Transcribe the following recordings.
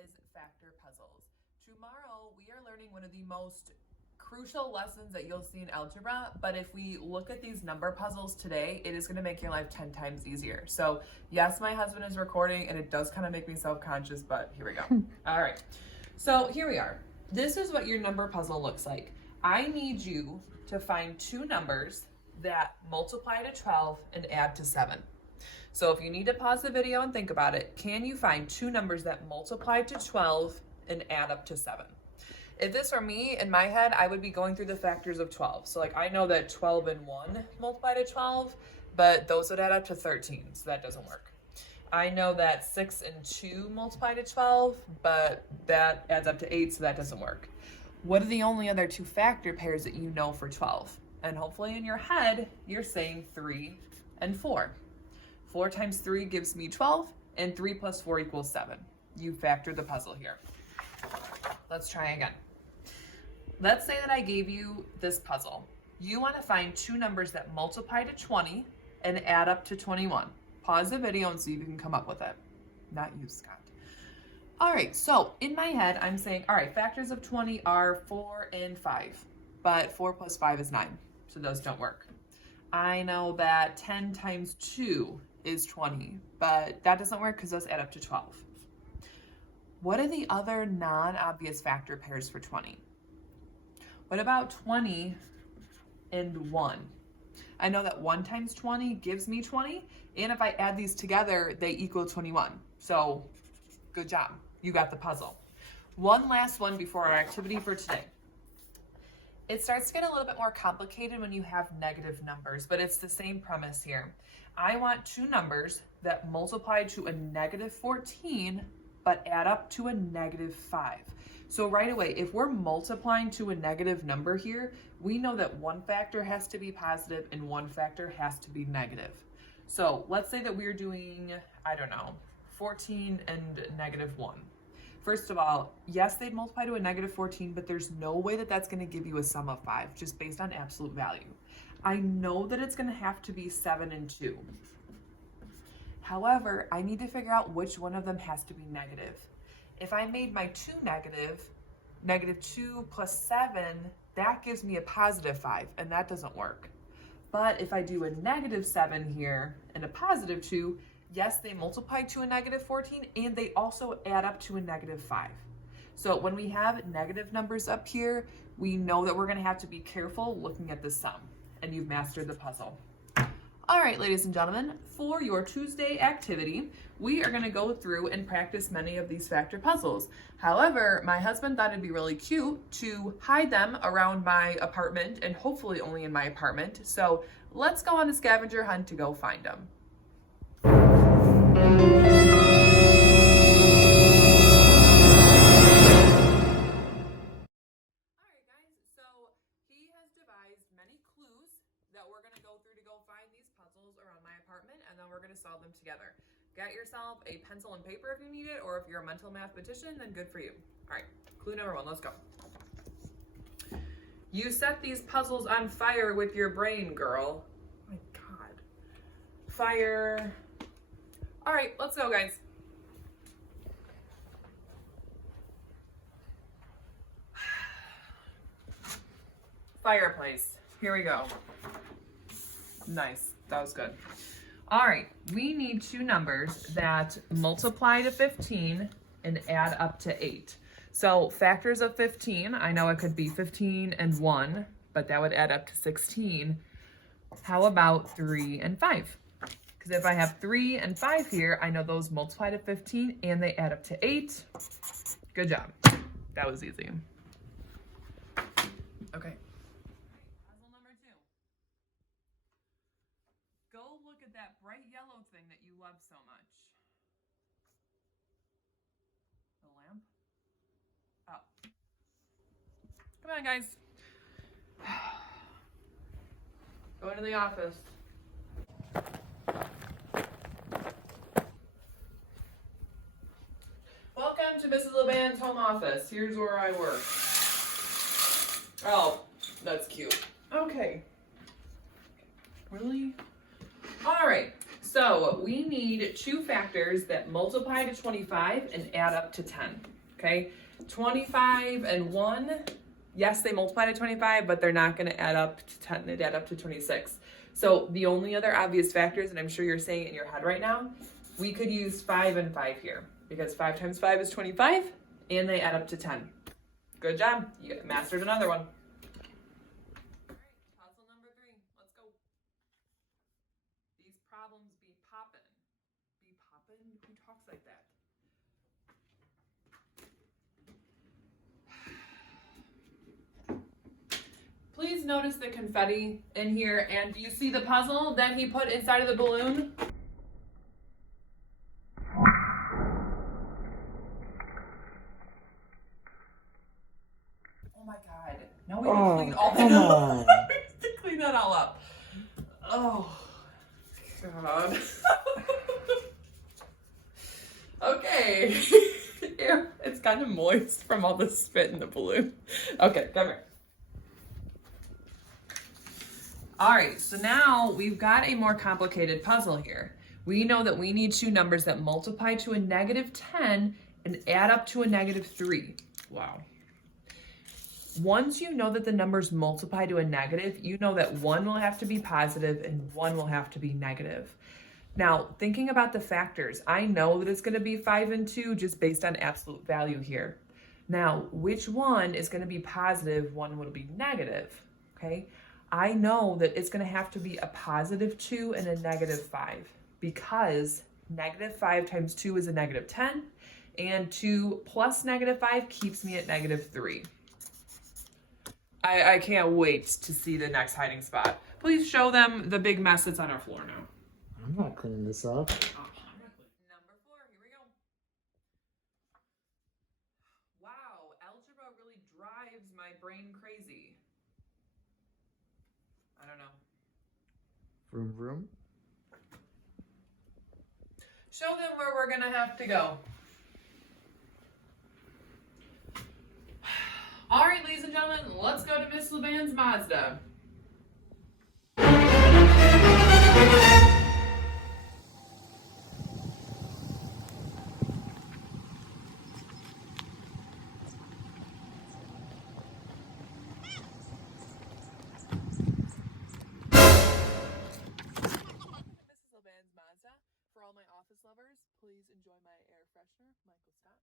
is factor puzzles. Tomorrow we are learning one of the most crucial lessons that you'll see in algebra, but if we look at these number puzzles today, it is going to make your life 10 times easier. So yes, my husband is recording and it does kind of make me self-conscious, but here we go. All right, so here we are. This is what your number puzzle looks like. I need you to find two numbers that multiply to 12 and add to 7. So if you need to pause the video and think about it, can you find two numbers that multiply to 12 and add up to 7? If this were me, in my head, I would be going through the factors of 12. So like I know that 12 and 1 multiply to 12, but those would add up to 13, so that doesn't work. I know that 6 and 2 multiply to 12, but that adds up to 8, so that doesn't work. What are the only other two factor pairs that you know for 12? And hopefully in your head, you're saying 3 and 4. 4 times 3 gives me 12, and 3 plus 4 equals 7. You factor the puzzle here. Let's try again. Let's say that I gave you this puzzle. You want to find two numbers that multiply to 20 and add up to 21. Pause the video and see if you can come up with it. Not you, Scott. All right, so in my head, I'm saying, all right, factors of 20 are 4 and 5, but 4 plus 5 is 9, so those don't work. I know that 10 times 2 is 20, but that doesn't work because those add up to 12. What are the other non-obvious factor pairs for 20? What about 20 and 1? I know that 1 times 20 gives me 20, and if I add these together, they equal 21. So, good job. You got the puzzle. One last one before our activity for today. It starts to get a little bit more complicated when you have negative numbers, but it's the same premise here. I want two numbers that multiply to a negative 14, but add up to a negative 5. So right away, if we're multiplying to a negative number here, we know that one factor has to be positive and one factor has to be negative. So let's say that we're doing, I don't know, 14 and negative 1. First of all, yes, they'd multiply to a negative 14, but there's no way that that's going to give you a sum of 5, just based on absolute value. I know that it's going to have to be 7 and 2. However, I need to figure out which one of them has to be negative. If I made my 2 negative, negative 2 plus 7, that gives me a positive 5, and that doesn't work. But if I do a negative 7 here and a positive 2, yes, they multiply to a negative 14, and they also add up to a negative 5. So when we have negative numbers up here, we know that we're going to have to be careful looking at the sum, and you've mastered the puzzle. All right, ladies and gentlemen, for your Tuesday activity, we are going to go through and practice many of these factor puzzles. However, my husband thought it'd be really cute to hide them around my apartment, and hopefully only in my apartment. So let's go on a scavenger hunt to go find them. That we're going to go through to go find these puzzles around my apartment, and then we're going to solve them together. Get yourself a pencil and paper if you need it, or if you're a mental mathematician, then good for you. All right, clue number 1, let's go. You set these puzzles on fire with your brain, girl. Oh my God. Fire. All right, let's go, guys. Fireplace. Here we go. Nice, that was good. All right, we need two numbers that multiply to 15 and add up to 8. So factors of 15, I know it could be 15 and 1, but that would add up to 16. How about 3 and 5? Because if I have 3 and 5 here, I know those multiply to 15 and they add up to 8. Good job. That was easy. Okay. Go look at that bright yellow thing that you love so much. The lamp? Oh. Come on, guys. Go into the office. Welcome to Mrs. LeBand's home office. Here's where I work. Oh, that's cute. Okay. Really? All right. So we need two factors that multiply to 25 and add up to 10, okay? 25 and 1, yes, they multiply to 25, but they're not gonna add up to 10, they'd add up to 26. So the only other obvious factors, and I'm sure you're saying it in your head right now, we could use 5 and 5 here, because 5 times 5 is 25, and they add up to 10. Good job, you mastered another one. Puzzle number 3, let's go. These problems be poppin'. Be poppin'? Who talks like that? Please notice the confetti in here, and do you see the puzzle that he put inside of the balloon? Oh my god. Now we have to clean all that up. We have to clean that all up. Oh god. Okay. Ew, it's kind of moist from all the spit in the balloon. Okay, come here. All right, so now we've got a more complicated puzzle here. We know that we need two numbers that multiply to a -10 and add up to a -3. Wow. Once you know that the numbers multiply to a negative, you know that one will have to be positive and one will have to be negative. Now, thinking about the factors, I know that it's going to be 5 and 2 just based on absolute value here. Now, which one is going to be positive, one will be negative, okay? I know that it's going to have to be a +2 and a -5 because -5 times 2 is a -10 and 2 plus -5 keeps me at -3. I can't wait to see the next hiding spot. Please show them the big mess that's on our floor now. I'm not cleaning this up. Number 4, here we go. Wow, algebra really drives my brain crazy. I don't know. Vroom vroom. Show them where we're gonna have to go. All right, ladies and gentlemen, let's go to Miss Luban's Mazda. For all my office lovers, please enjoy my air freshener, Michael Scott.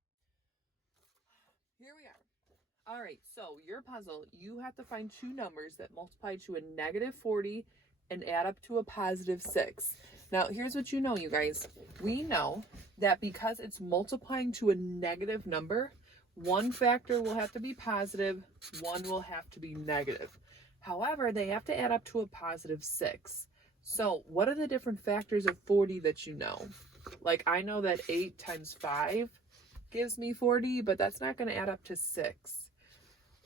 Here we are. All right, so your puzzle, you have to find two numbers that multiply to a -40 and add up to a +6. Now, here's what you know, you guys. We know that because it's multiplying to a negative number, one factor will have to be positive, one will have to be negative. However, they have to add up to a +6. So what are the different factors of 40 that you know? Like, I know that 8 times 5 gives me 40, but that's not going to add up to 6.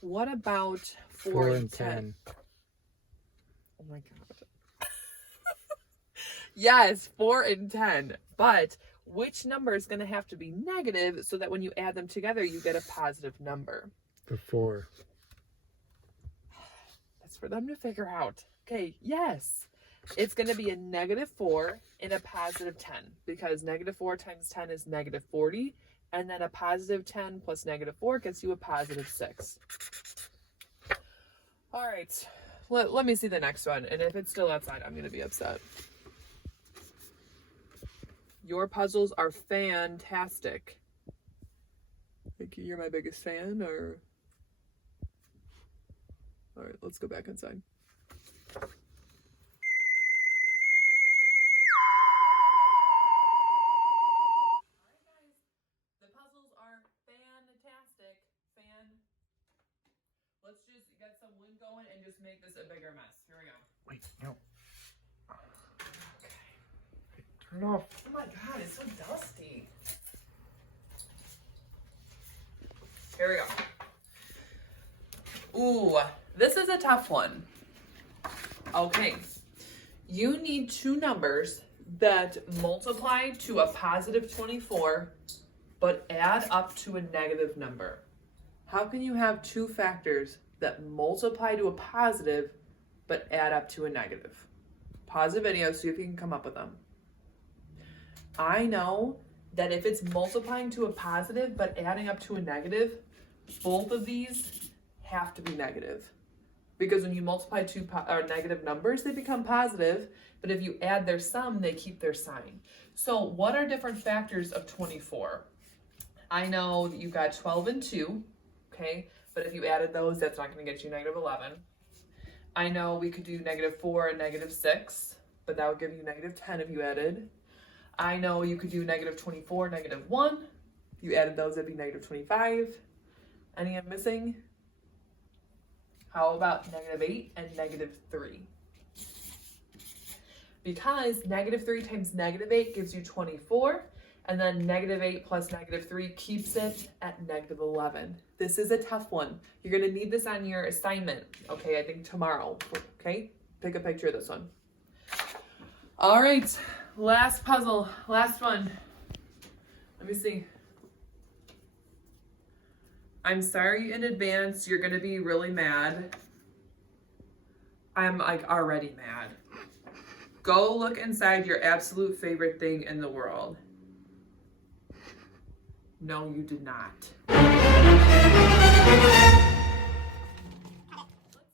What about 4 and 10? Oh my god. Yes, 4 and 10. But which number is going to have to be negative so that when you add them together, you get a positive number? The 4. That's for them to figure out. Okay, yes. It's going to be a -4 and a +10 because -4 times 10 is -40. And then a +10 plus -4 gets you a +6. All right, let me see the next one. And if it's still outside, I'm going to be upset. Your puzzles are fantastic. Think you're my biggest fan, or? All right, let's go back inside. Let's just get some wind going and just make this a bigger mess. Here we go. Wait, no. Okay. Turn it off. Oh my god, it's so dusty. Here we go. Ooh, this is a tough one. Okay. You need two numbers that multiply to a +24 but add up to a negative number. How can you have two factors that multiply to a positive but add up to a negative? Pause the video, see if you can come up with them. I know that if it's multiplying to a positive but adding up to a negative, both of these have to be negative. Because when you multiply two negative numbers, they become positive, but if you add their sum, they keep their sign. So what are different factors of 24? I know that you've got 12 and 2, okay? But if you added those, that's not going to get you negative 11. I know we could do negative 4 and negative 6, but that would give you negative 10 if you added. I know you could do negative 24, negative 1. If you added those, it'd be negative 25. Any I'm missing? How about negative 8 and negative 3? Because negative 3 times negative 8 gives you 24, and then negative 8 plus negative 3 keeps it at negative 11. This is a tough one. You're going to need this on your assignment, okay? I think tomorrow, okay? Pick a picture of this one. All right, last puzzle, last one. Let me see. I'm sorry in advance, you're going to be really mad. I'm like already mad. Go look inside your absolute favorite thing in the world. No, you did not. Let's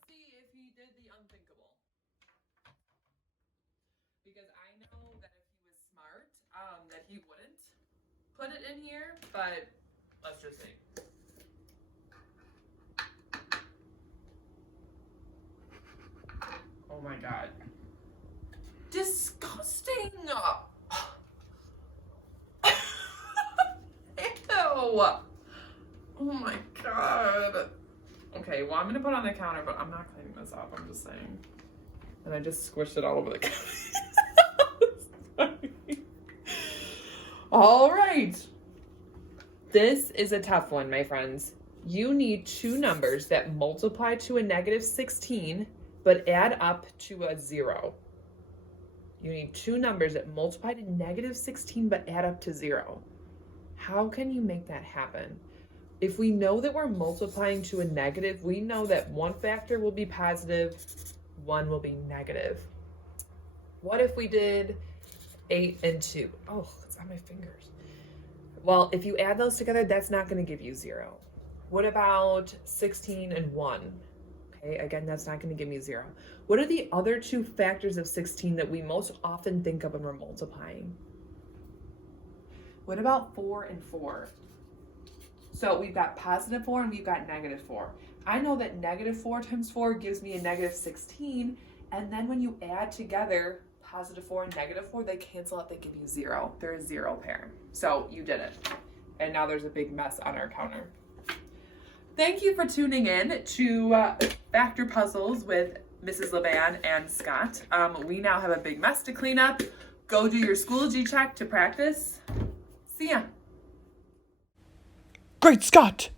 see if he did the unthinkable. Because I know that if he was smart, that he wouldn't put it in here, but let's just see. Oh my God. Disgusting. Ew. Oh my God. Okay, well, I'm gonna put it on the counter, but I'm not cleaning this up, I'm just saying. And I just squished it all over the counter. All right. This is a tough one, my friends. You need two numbers that multiply to a negative 16, but add up to a 0. You need two numbers that multiply to negative 16, but add up to 0. How can you make that happen? If we know that we're multiplying to a negative, we know that one factor will be positive, one will be negative. What if we did 8 and 2? Oh, it's on my fingers. Well, if you add those together, that's not going to give you 0. What about 16 and 1? Okay, again, that's not going to give me 0. What are the other two factors of 16 that we most often think of when we're multiplying? What about 4 and 4? So we've got positive 4 and we've got negative 4. I know that negative 4 times 4 gives me a negative 16. And then when you add together positive 4 and negative 4, they cancel out, they give you 0. They're a 0 pair. So you did it. And now there's a big mess on our counter. Thank you for tuning in to Factor Puzzles with Mrs. Levan and Scott. We now have a big mess to clean up. Go do your Schoology check to practice. See ya. Great Scott!